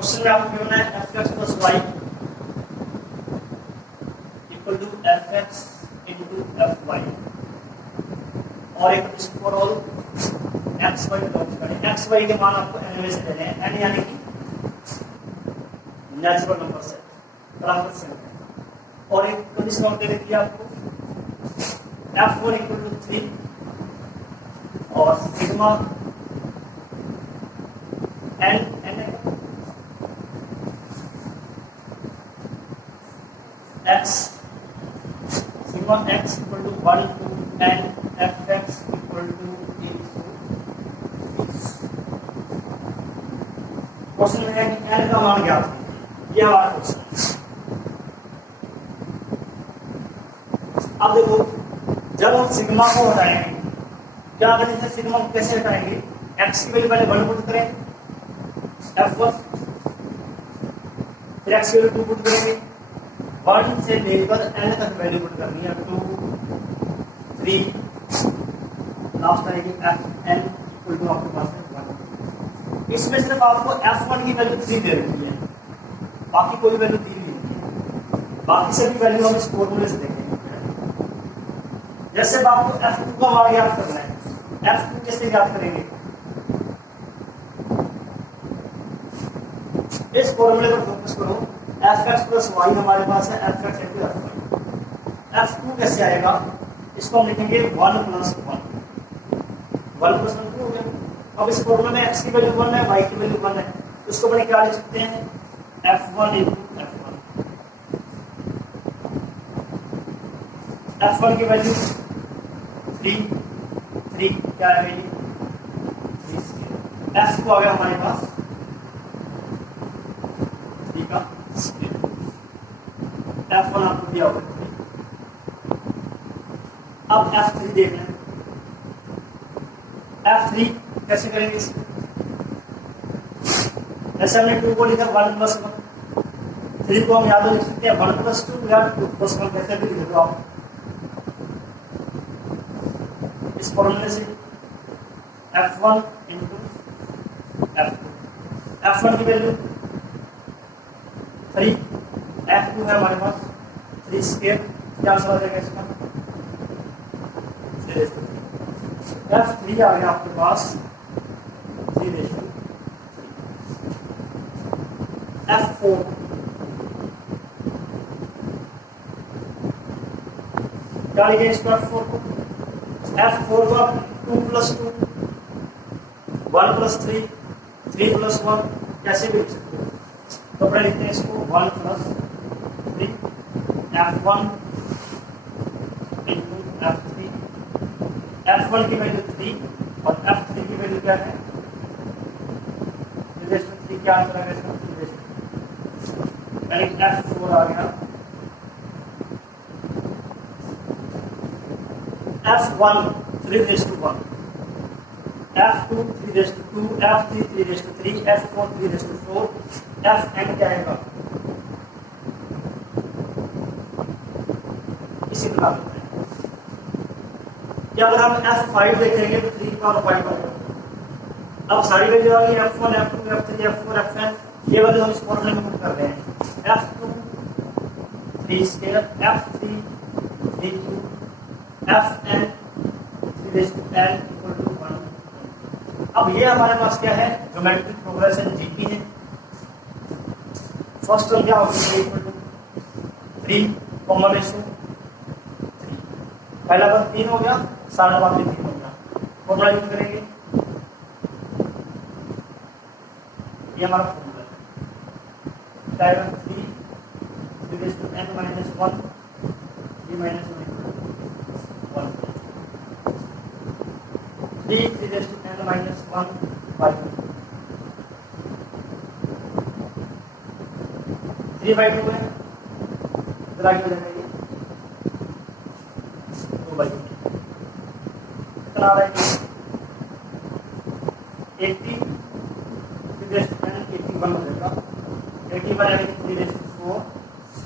Question में आपको given है fx plus y equal to fx into fy और एक फॉर ऑल xy xy के मान आपको n में से देने हैं, n यानी कि नेचुरल नंबर से प्राकृतिक संख्या, और एक कंडीशन और दे रखी है आपको f1 इक्वल टू 3 और sigma n x sigma x equal to 1 to n fx equal to question में है कि n का मान ज्ञात कीजिए, यह हमारा क्वेश्चन। अब देखो जब हम सिग्मा को हटाएंगे क्या करेंगे, सिग्मा को कैसे हटाएंगे, x की वैल्यू पहले 1 पुट करेंगे f1, फिर x की वैल्यू 2 पुट करेंगे, 1 से लेकर n तक वैल्यू पुट करनी है 2 3 लास्ट आएगी fn इक्वल टू आपके पास है 1। इसमें सिर्फ आपको f1 की वैल्यू 3 दे रखी है, बाकी कोई वैल्यू दी नहीं है, बाकी सभी वैल्यू हम इस फॉर्मूले से देखेंगे। जैसे आपको f2 का मान ज्ञात करना है, f2 कैसे ज्ञात करेंगे, इस फॉर्मूले पर फोकस करो, fx प्लस y हमारे पास है fx इनटू fy। f2 कैसे आएगा, इसको हम लिखेंगे 1 प्लस 1 प्लस 1 हो गया। अब इस फॉर्मूले में x की वैल्यू 1 है, y की वैल्यू 1 है, तो इसको मैंने क्या लिख सकते हैं f1 इनटू f1। f1 की वैल्यू 3 क्या है वैल्यू 3, f को आ गया हमारे पास 3 का स्क्वायर, f1 आपको दिया होगा 3। अब f3 देखना है, f3 कैसे करेंगे, जैसे हमने 2 को लिखा 1 प्लस 1, 3 को हम याद लिख सकते हैं 1 प्लस 2 या 2 प्लस 1, कैसे भी लिख दो आप इस फॉर्मूले से f1 इनटू f2। f1 की वैल्यू 3, f2 है हमारे पास 3 स्क्वायर, क्या आंसर आ जाएगा इसका, f3 आ गया आपके पास 3/3। f4 क्या लिखे इसको, f4 को आप 2 प्लस 2 1 प्लस 3 3 प्लस 1 कैसे भी लिख सकते हो, तो अपने लिखते हैं इसको 1 plus 3 f1 into f3। f1 की वैल्यू 3 और f3 की वैल्यू क्या है 3/3, क्या आंसर आएगा इसका 3/3। f4 आ गया f1 3/1, f2 3/2, f3 3/3, f4 3/4, fn क्या आएगा इसी प्रकार होता है। क्या अगर हम f5 देखेंगे तो 3 पावर 5 आएगा। अब सारी वैल्यू आ गई f1 f2 f3 f4 fn, ये वैल्यू हम इस फॉर्मूले में पुट कर रहे हैं, f2 3 square, f3 3 cube, fn 3/n equal to 1। अब ये हमारे पास क्या है, ज्योमेट्रिक प्रोग्रेशन जीपी है। फर्स्ट टर्म क्या होगी इक्वल टू 3 कॉम्बिनेशन 3, पहला पद 3 हो गया, सारा पद भी 3 हो गया, फॉर्मूला यूज करेंगे, ये हमारा फॉर्मूला है 3/n minus 1 3 minus 1 3/n minus 1 5 3/2 है, इधर आगे हो जाएगा 2/2, कितना आ रहा है 80 3/n 81 हो जाएगा, 81 यानी 3/4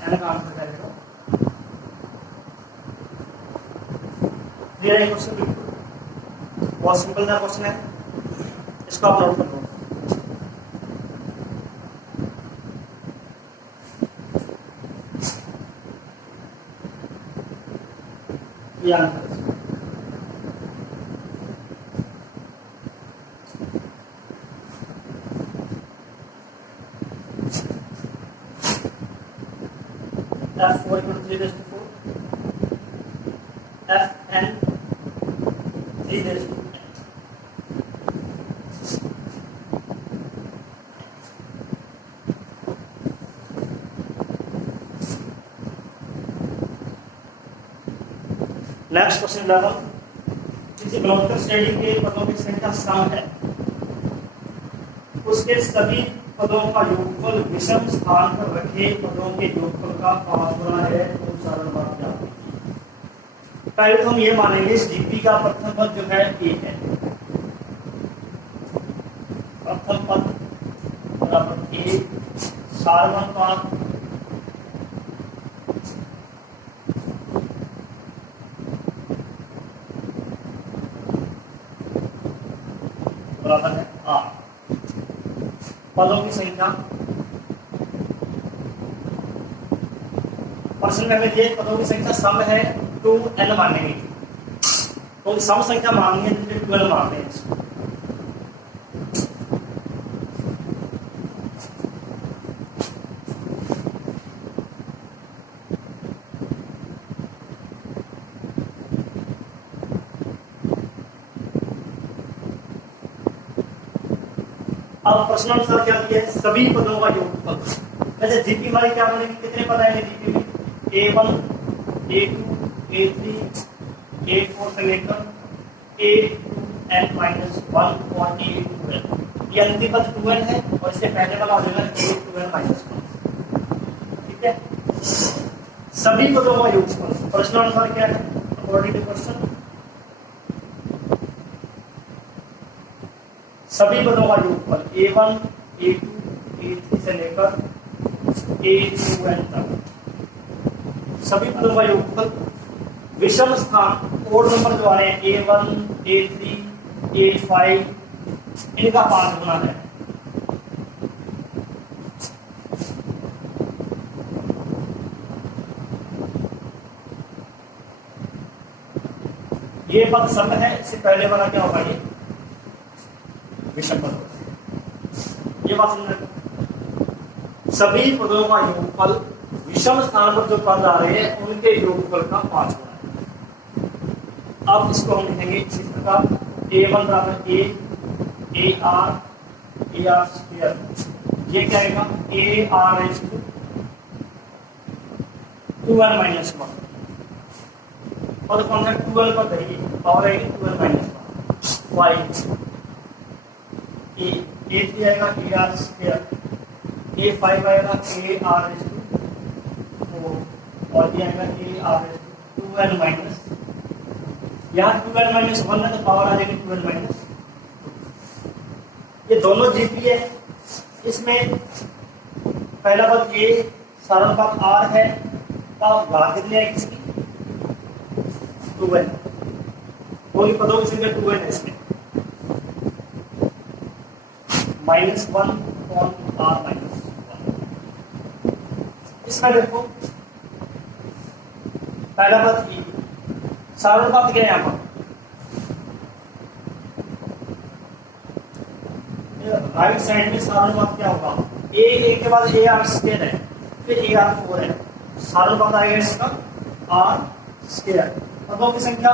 n का आंसर करेगा। क्लियर है क्वेश्चन, बिल्कुल बहुत सिंपल सा क्वेश्चन है, इसको आप नोट कर लो। ये आंसर है। F4 equal to 3 raised to 4, Fn 3 raised to n. Next question 11, किसी गुणोत्तर श्रेणी के पदों की संख्या सम है, उसके सभी पदों का योगफल विषम स्थान पर रखे पदों के योगफल का 5 गुना है, तो सरल बात क्या होगी। पहले तो हम ये मानेंगे इस जीपी का प्रथम पद जो है ए है, प्रथम पद बराबर ए, सारवन पद बराबर है आर, पदों की संख्या प्रश्न में हमें ये पदों की संख्या सम है 2n मानेंगे, तो सम संख्या मानेंगे 12 मानते हैं इसको। अब प्रश्नानुसार क्या दिया है, सभी पदों का योगफल। वैसे जीपी हमारी क्या बनेगी, कितने पद आएंगे जीपी में, A1 A2 A3 A4 से लेकर A2n-1 और A2n, ये अंतिम पद 2n है और इससे पहले वाला हो जाएगा A2n-1। ठीक है, सभी पदों का योगफल प्रश्नानुसार क्या है, अकॉर्डिंग टू क्वेश्चन सभी पदों का योगफल A1 A2 A3 से लेकर A2n तक, सभी पदों का योगफल विषम स्थान ओड नंबर जो आ रहे हैं A1 A3 A5 इनका 5 गुना है। ये पद सम है, इससे पहले वाला क्या होगा, ये विषम पद। ये बात समझना, सभी पदों का योगफल विषम स्थान पर जो पद आ रहे हैं उनके योगफल का 5 गुना है। अब इसको हम लिखेंगे इसी प्रकार A1 बराबर A AR स्क्वायर, ये क्या आएगा AR raised to 2n-1 और कौन सा 2n पर देगी पावर आएगी 2n-1 5 A3 आएगा AR स्क्वायर, A5 आएगा AR raised to 4 और ये आएगा AR raised to 2n-, यहाँ 2n-1 है तो पावर आ जाएगी 2n-2। ये दोनों जीपी है, इसमें पहला पद A सारण पद R है, तो घात कितनी आएगी इसकी 2n, कोई पदों की संख्या 2n है इसमें, -1 और R-1। इसमें देखो पहला पद E सारण पद क्या है, यहाँ पर राइट साइड में सारण पद क्या होगा, A के बाद AR स्क्वायर है, फिर AR4 है, सारण पद आएगा इसका R स्क्वायर। पदों की संख्या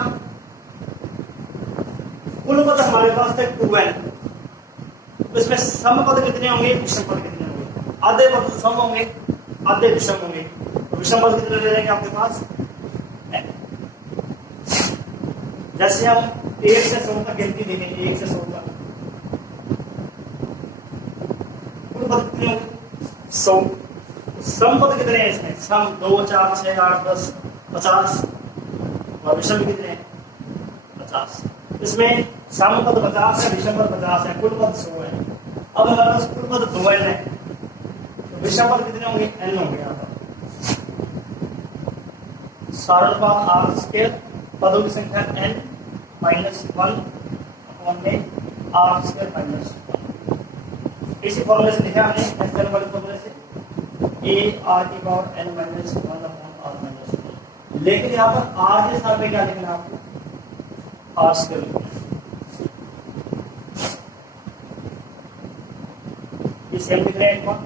कुल पद हमारे पास थे 2n, तो इसमें सम पद कितने होंगे, विषम पद कितने होंगे, आधे पद सम होंगे आधे विषम होंगे, विषम पद कितने ले जाएंगे आपके पास n। जैसे हम 1 से 100 तक गिनती देखेंगे, 1 से 100 तक कुल पद कितने होंगे 100, सम पद कितने हैं इसमें, सम 2 4 6 8 10 50 और विषम कितने हैं 50। इसमें सम पद 50 है, विषम पद 50 है, कुल पद 100 है। अब हमारे पास कुल पद 2n है, तो विषम पद कितने होंगे n होंगे। यहाँ पर सारण पद R स्क्वायर, पदों की संख्या n-1 अपॉन R स्क्वायर -1। इसी फॉर्मूले से लिखा हमने वाले फॉर्मूले से A R की पावर n-1 अपॉन R-1। लेकिन यहाँ पर आर के स्थान पे क्या लिखना है आपको, आर स्क्वायर लिखना है। ये सेम लिख रहे हैं एक बार,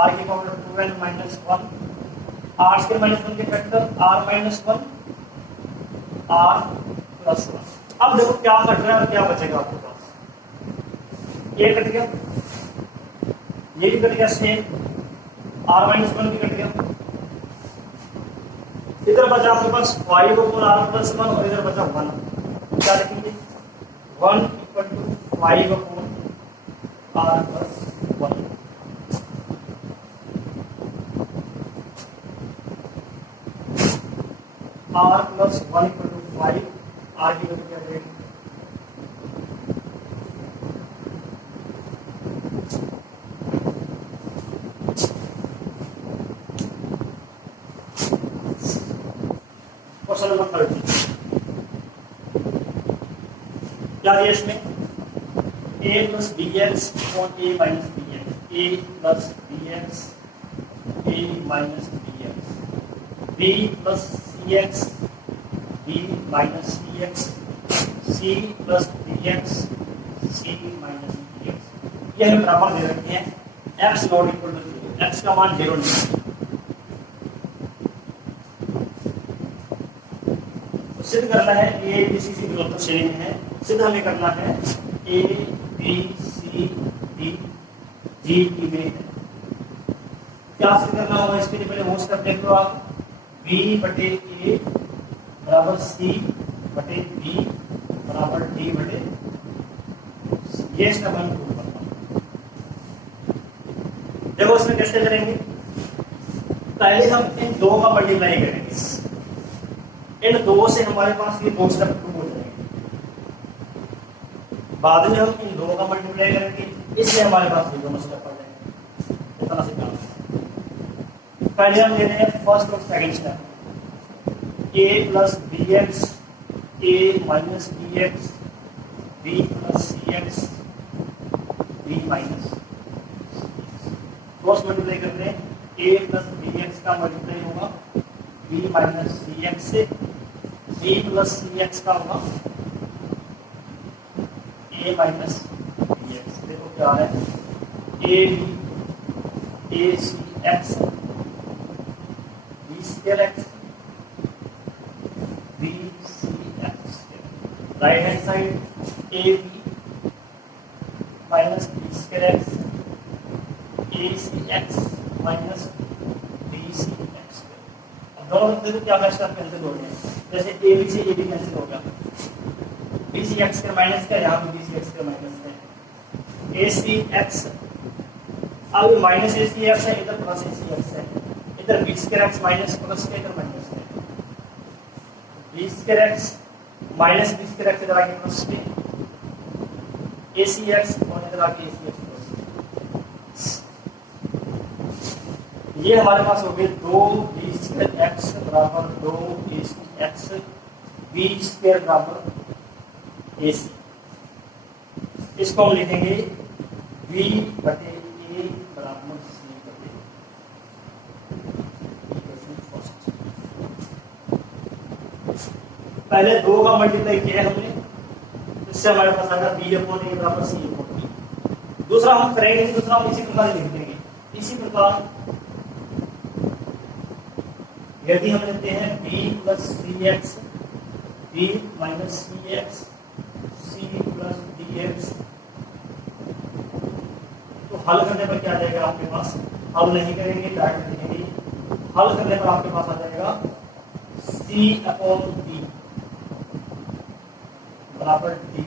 आर की power 2n minus 1, R square minus 1 के factor R minus 1 R plus 1। अब देखो क्या कट रहा है और क्या बचेगा आपके पास, ये कट गया, ये भी कट गया, सेम आर माइनस 1 भी कट गया, इधर बचा आपके पास 5 अपॉन आर प्लस 1 और इधर बचा 1। क्या लिखेंगे, 1 equal to 5 upon R plus 1। R plus 1 equal to 5, R की वैल्यू क्या रहेगी, क्वेश्चन नंबर 30 क्या दिया इसमें, a plus B X upon A minus B X, A plus B X A minus B X, B plus C X B minus C X, C plus B X C minus B X. ये हमें बराबर दे रखे हैं x not equal to 0, x का मान 0 नहीं है। तो सिद्ध करना है ए बी सी बिल्कुल सेम है, सिद्ध हमें करना है A B C D G की में है। क्या सिद्ध करना होगा, इसके लिए पहले वो स्टेप देख लो आप, b बटे ए बराबर सी बटे बी बराबर डी बटे, ये स्टेप हम प्रूव करना है। देखो इसमें कैसे करेंगे, पहले हम इन दो का मल्टीप्लाई करेंगे, इन दो से हमारे पास ये दो स्टेप प्रूव हो जाएंगे, बाद में हम इन दो का मल्टीप्लाई करेंगे, इसलिए हमारे पास ये दोनों स्टेप आ जाएंगे। इतना से काम पहले हम ले रहे हैं फर्स्ट और second step, a plus B X A minus B X B plus C X B minus, cross multiply करते हैं, a प्लस बी एक्स का मल्टीप्लाई होगा b माइनस सी एक्स से, b प्लस सी एक्स का होगा a minus B x. देखो क्या है, a b a C X b square एक्स b c x, right hand side a b minus b square x a c x minus b c x। अब दोनों देखो क्या कैंसिल हो गया, जैसे a b से a b कैंसिल हो गया, b c x का माइनस का, यहाँ पे b c x का माइनस है, a c x अब माइनस a c x है, इधर प्लस a c x है, इधर b square x minus plus का, इधर माइनस है, b square x minus b square x इधर आके प्लस के, a c x और इधर आके a c x प्लस। ये हमारे पास हो गए 2b स्क्वायर x बराबर 2 a c x, b square बराबर a c, इसको हम लिखेंगे b बटे a बराबर c बटे, पहले दो का मल्टीप्लाई किया हमने, इससे हमारे पास आएगा बी अपॉन ए बराबर सी अपॉन बी। दूसरा हम करेंगे, दूसरा हम इसी प्रकार लिख देंगे, इसी प्रकार यदि हम लेते हैं B plus C X B minus C X C plus D X, तो हल करने पर क्या आ जाएगा आपके पास, हल नहीं करेंगे डायरेक्ट लिखेंगे, हल करने पर आपके पास आ जाएगा सी अपॉन डी बराबर डी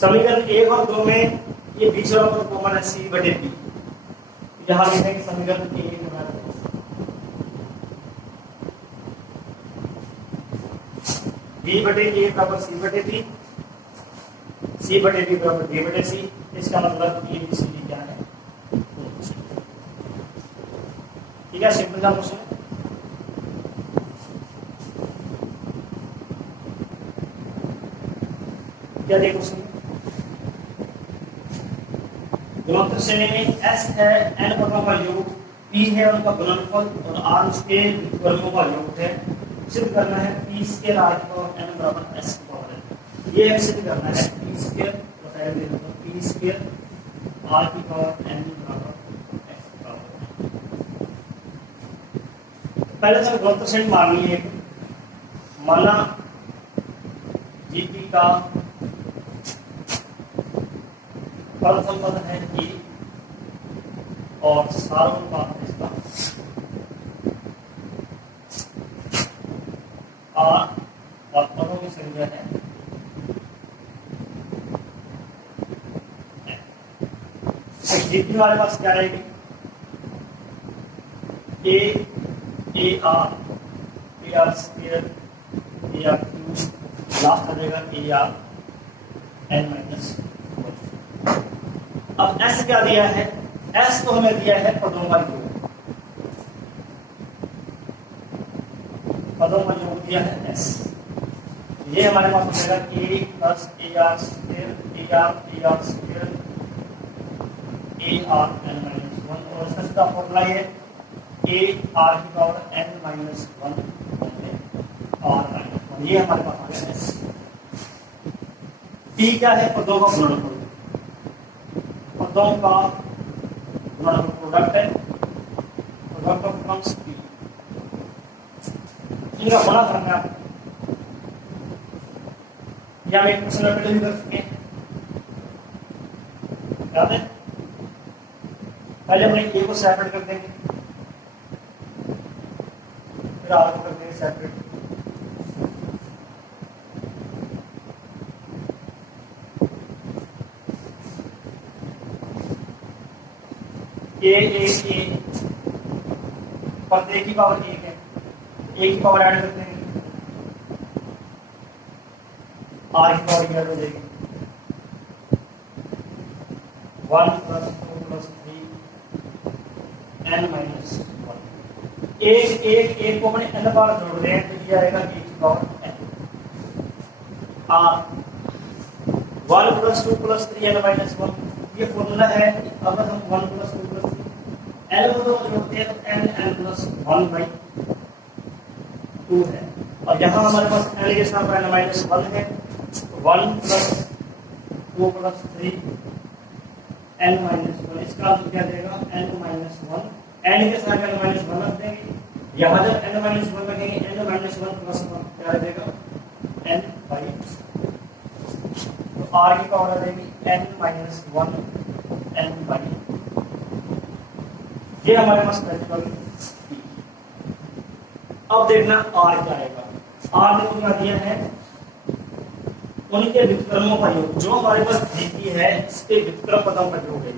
समीकरण 1 और 2 में ये बीच वाला पद कॉमन है सी बटे बी, यहां लिखेंगे समीकरण 1 बी बटे ए बराबर सी बटे बी, सी बटे बी बराबर डी बटे सी, इसका मतलब ए बी सी डी क्या है, ठीक है, सिंपल सा क्वेश्चन है। क्या देखो गुणोत्तर श्रेणी में एस है एन पदों का योग, पी है उनका गुणनफल और आर उसके वर्गों का योग है। सिद्ध करना है पी स्क्वायर आर की पावर एन बराबर एस की पावर एन। ये सिद्ध करना है P square P square R की पावर एन बराबर एस की पावर एन। पहले तो गुणोत्तर श्रेणी माननी है। माना जीपी का प्रथम पद है ए और सार्वनुपात इसका आर और पदों की संख्या है जीपी हमारे पास क्या रहेगी A R square A R cube last आ जाएगा ए आर एन माइनस। अब एस क्या दिया है, एस को हमें दिया है पदों का योग, पदों का योग दिया है एस। ये हमारे पास हो जाएगा A plus A R square A R square A R N minus one और इसका सीधा फॉर्मूला है ए आर की power N minus one R minus one. ये हमारे पास आ गया एस। पी क्या है, पदों का गुणनफल, पदों का गुणनफल प्रोडक्ट है, प्रोडक्ट ऑफ टर्म्स पी। इनका गुणा करना है या हम एक क्वेश्चन में भी कर चुके हैं, याद है। पहले हम ए को सेपरेट कर देंगे, फिर आर को कर देंगे सेपरेट। ए पर ए की पावर एक है, ए की पावर ऐड करते हैं, आर की पावर ऐड हो जाएगी 1 + 2 + 3 n - 1। एक को अपने n बार जोड़ दें तो ये आएगा e की पावर n। आर 1 + 2 + 3 n - 1 ये फॉर्मूला है। अगर हम 1 + 2 + 3 n को जोड़ते हैं तो n n+1/2 है और यहाँ हमारे पास n के स्थान पर n-1 है तो 1 + 2 + 3 n-1। इसका आंसर क्या देगा n-1। n के स्थान पर n-1 रख देंगे, यहाँ जब n-1 रखेंगे n-1 + 1 क्या देगा n/। तो r की पावर आ जाएगी n-1 n/। ये हमारे पास प्रिंसिपल। अब देखना आर क्या आएगा। आर ने क्या दिया है, उनके व्युत्क्रमों का योग, जो हमारे पास जीपी है इसके व्युत्क्रम पदों का योग है।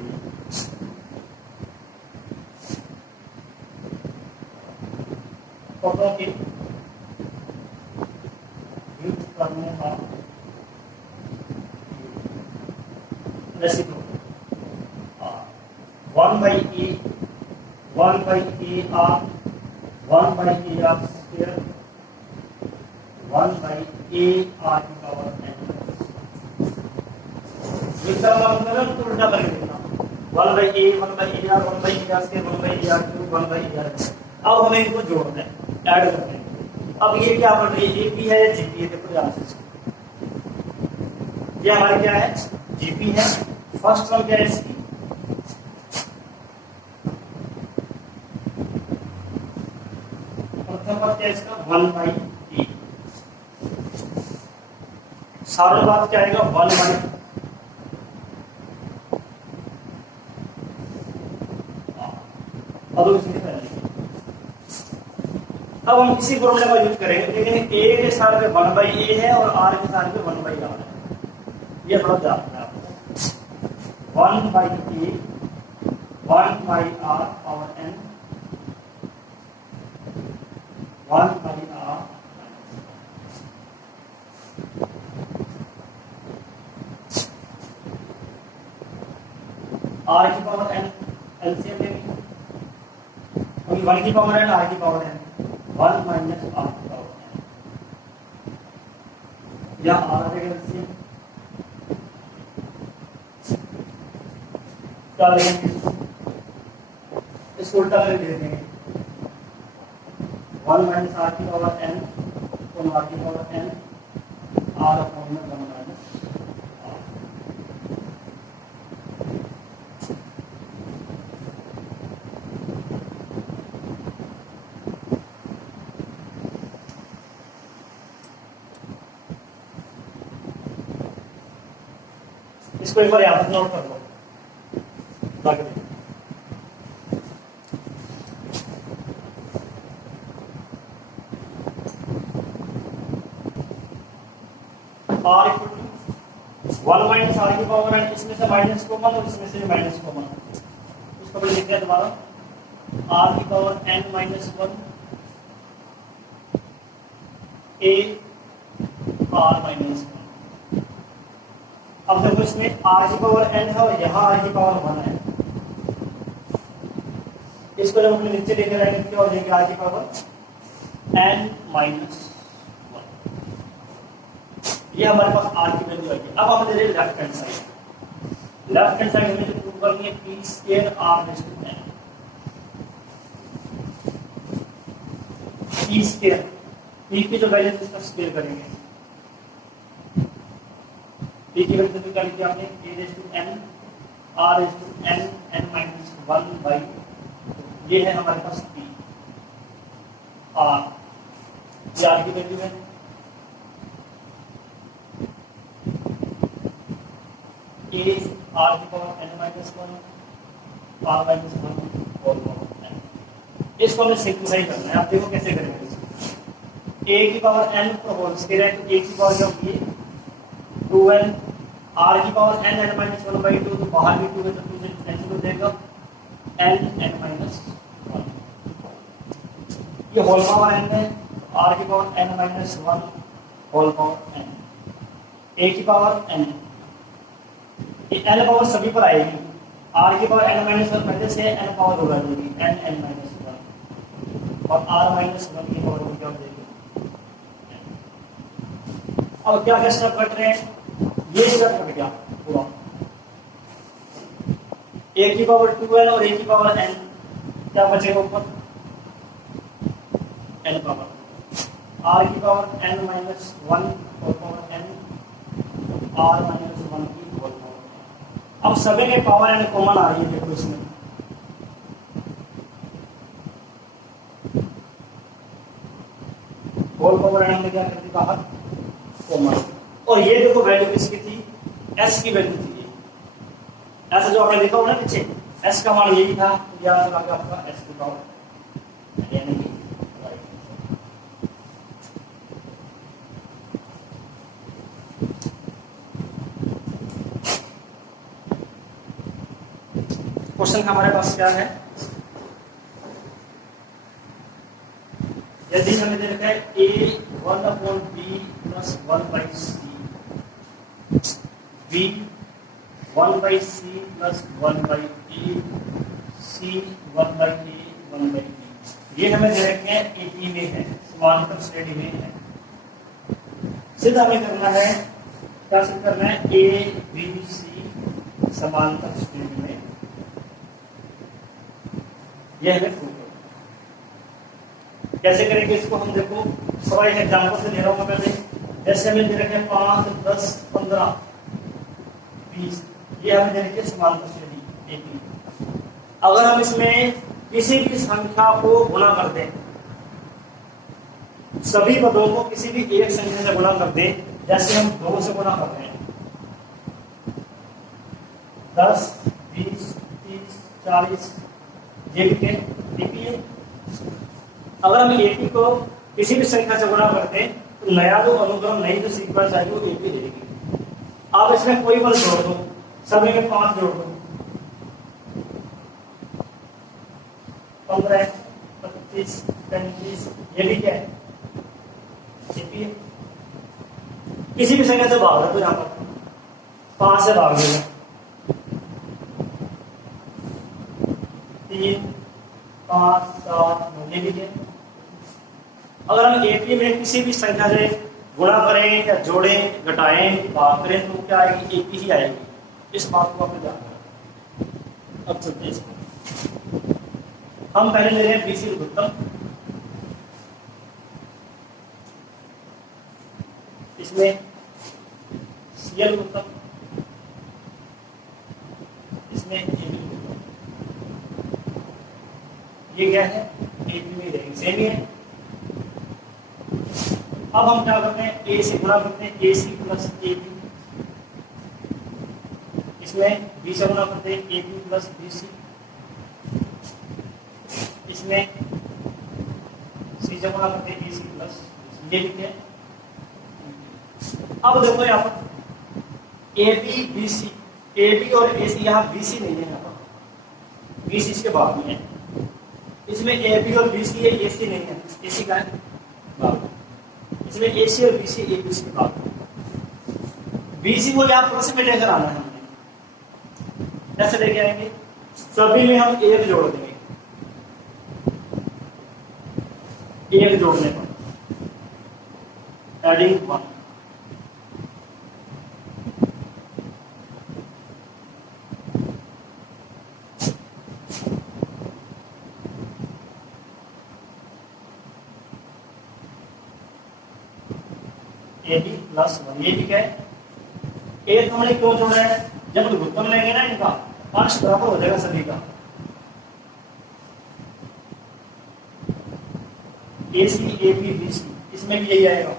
पदों के व्युत्क्रमों का reciprocal 1/a 1/ar 1/ar square 1/ar की पावर n। इसका मतलब उल्टा करके देखना 1/a 1/ar 1/ar square 1/ar cube 1/ar। अब हमें इनको जोड़ना है, ऐड करना है। अब ये क्या बन रही है, एपी है जीपी है, देखो ध्यान से। ये हमारे क्या है, जीपी है। फर्स्ट टर्म क्या है इसकी, प्रथम पद क्या है इसका 1/a। सार्वनुपात क्या आएगा 1/। अब हम किसी फॉर्मूले का यूज करेंगे, लेकिन ए के स्थान पे 1/a है और आर के स्थान पे 1/r है। ये थोड़ा ध्यान रखना है आपको। 1/a 1/r power n 1/r r की पावर n एलसीएम लेंगे, क्योंकि 1 की पावर n r की पावर n 1 - r की पावर n या r आ जाएगा एलसीएम क्या लिखेंगे, इसको उल्टा करके लिख देंगे 1 माइनस आर की पावर एन अपॉन आर की power n r upon 1 minus r. इसको एक बार यहाँ पर नोट कर लो ताकि r equal to 1 minus r की पावर एन, इसमें से माइनस कॉमन और इसमें से माइनस कॉमन, इसको भी लिखते हैं दोबारा आर की power N minus 1 A R minus 1। अब देखो इसमें आर की पावर एन है और यहाँ आर की पावर 1 है, इसको जब अपने नीचे लेकर आएंगे क्या हो जाएगी, आर की पावर एन माइनस 1, ये हमारे पास आर की वैल्यू आएगी। अब हम ले रहे हैं left hand side, left hand side में जो प्रूव करनी है P square R raise to N, P square, P की जो वैल्यू है उसका स्क्वायर करेंगे, पी की वैल्यू तो क्या लिखी आपने A raise to N R raise to N N minus 1 by, ये है हमारे पास पी आर, ये आर की वैल्यू है, ए आर की power N minus 1 R minus 1 whole power N. इसको हमें सिंप्लीफाई करना है, आप देखो कैसे करेंगे। ए की पावर एन पर होल स्क्वायर है तो ए की पावर क्या होगी 2n, आर की power N N minus 1 by 2, तो बाहर भी 2 है तो 2 से कैंसिल हो जाएगा एन एन माइनस 1, ये होल पावर एन है, आर की power N minus 1 whole power N, A की पावर एन, ये एन पावर सभी पर आएगी, आर की पावर एन माइनस 1 पहले से एन पावर होगा देगी एन एन माइनस 1 और आर माइनस 1 की पावर क्या हो जाएगी। अब क्या क्या स्टेप कट रहे हैं, ये स्टेप कट गया पूरा, ए की पावर 2n और ए की पावर n, क्या बचेगा ऊपर n पावर, r की पावर n माइनस 1 और पावर n r माइनस 1 की होल पावर। अब सभी के पावर n कॉमन आ रही है, देखो इसमें होल पावर n हमने क्या कर दी बाहर कॉमन, और ये देखो वैल्यू किसकी थी, s की वैल्यू थी, ऐसा जो आपने देखा होगा ना पीछे s का मान यही था, याद रखा आपका s की पावर यानी कि क्वेश्चन हमारे पास क्या है, यदि हमें दे रखा है a 1 upon b plus 1 by c, b 1 by c plus 1 by a, c 1 by a 1 by b, ये हमें दे रखे हैं AP में है, समांतर श्रेणी में है। सिद्ध हमें करना है, क्या सिद्ध करना है, a b c समांतर श्रेणी में, यह हमें प्रूव करना। कैसे करेंगे इसको हम, देखो थोड़ा एक एग्जाम्पल से ले रहा हूँ मैं पहले, जैसे हमें दे रखे हैं 5 10 15 20, ये हमें दे रखे समांतर श्रेणी AP। अगर हम इसमें किसी भी संख्या को गुणा कर दें, सभी पदों को किसी भी एक संख्या से गुणा कर दें, जैसे हम 2 से गुणा कर रहे हैं, 10 20 30 40, ये भी AP है। अगर हम AP को किसी भी संख्या से गुणा करते हैं तो नया जो अनुक्रम, नई जो सीक्वेंस आएगी वो AP देगी। आप इसमें कोई बल जोड़ दो, सभी में 5 जोड़ दो, 15 25 35, ये भी क्या है AP है। किसी भी संख्या से भाग दो, तो यहाँ पर 5 से भाग देगा 3 5 7 9, ये भी है। अगर हम AP में किसी भी संख्या से गुणा करें या जोड़ें घटाएं भाग करें तो क्या आएगी, AP ही आएगी। इस बात को आपने ध्यान रखना। अब चलते हैं इसमें। हम पहले ले रहे हैं बीसी लघुत्तम, इसमें सीएल लघुत्तम, इसमें एबी लघुत्तम। ये क्या है, एबी में रहेंगे, सेम ही है। अब हम क्या करते हैं, ए से गुणा करते हैं, A C plus A B, इसमें बी से गुणा करते हैं A B plus B C, इसमें सी से गुणा करते हैं ए सी प्लस ये लिखते हैं। अब देखो यहाँ पर A B B C, A B और ए सी, यहाँ बी सी नहीं है, यहाँ पर बी सी इसके बाद में है, इसमें ए बी और बी सी है, ए सी नहीं है, ए सी का है बाद, इसमें ए सी और B C A B C के बाद, बी सी को यहाँ प्लस में लेकर आना है हमने। कैसे लेके आएंगे, सभी में हम एक जोड़ देंगे, एक जोड़ने पर एडिंग 1, ए बी प्लस 1, ये भी क्या है, एक हमने क्यों जोड़ा है, जब लघुत्तम लेंगे ना इनका अंश बराबर हो जाएगा सभी का, ए C A B B C, इसमें भी यही आएगा,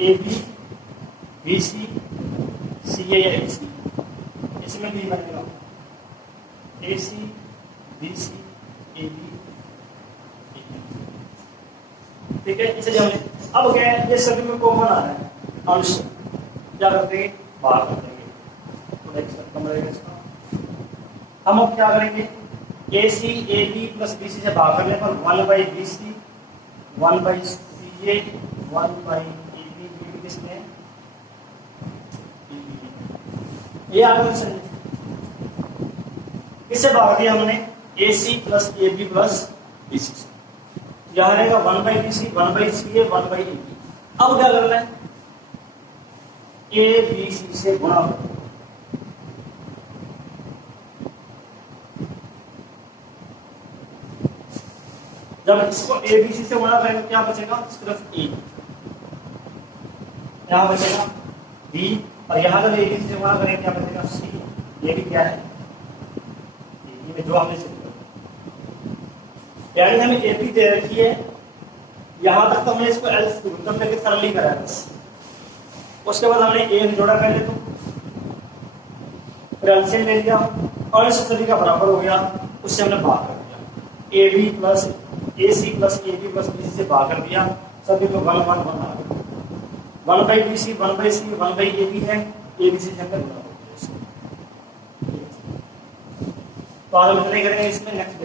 ए बी बी सी सी ए ए सी, इसमें भी बनेगा ए C B C A B, ठीक है। इसलिए हमने अब क्या है, ये सभी में कॉमन आ रहा है अंश, क्या करते हैं, बाहर कर देंगे, तो नेक्स्ट कम रहेगा इसका। हम अब क्या करेंगे, A C A B plus B C से भाग करने पर 1 by B C 1 by C A 1 by A B, B किसमें है, ये आगे किससे भाग दिया हमने, A C plus A B plus B C से, यहाँ रहेगा 1 by B C 1 by C A 1 by A B. अब क्या करना है, ए बी सी से गुणा करो, जब इसको ए बी सी से गुणा करेंगे क्या बचेगा, इस तरफ ए, यहाँ बचेगा बी, और यहाँ जब ए बी सी से गुणा करेंगे क्या बचेगा सी, ये भी क्या है, ये जो हमने शुरू किया, यानी हमें ए बी दे रखी है, यहाँ तक तो हमने इसको एल लघुत्तम लेके सरली कराया बस, उसके बाद हमने ए जोड़ा पहले तो, फिर एलसीएम ले लिया और इस सभी का बराबर हो गया, उससे हमने भाग कर दिया, A B plus A C plus A B plus B C से भाग कर दिया, सभी को 1 1 1 आ गया, 1 by B C 1 by C 1 by A B है, ए बी सी से हमने गुणा कर दिया। तो आज हम नहीं करेंगे इसमें, नेक्स्ट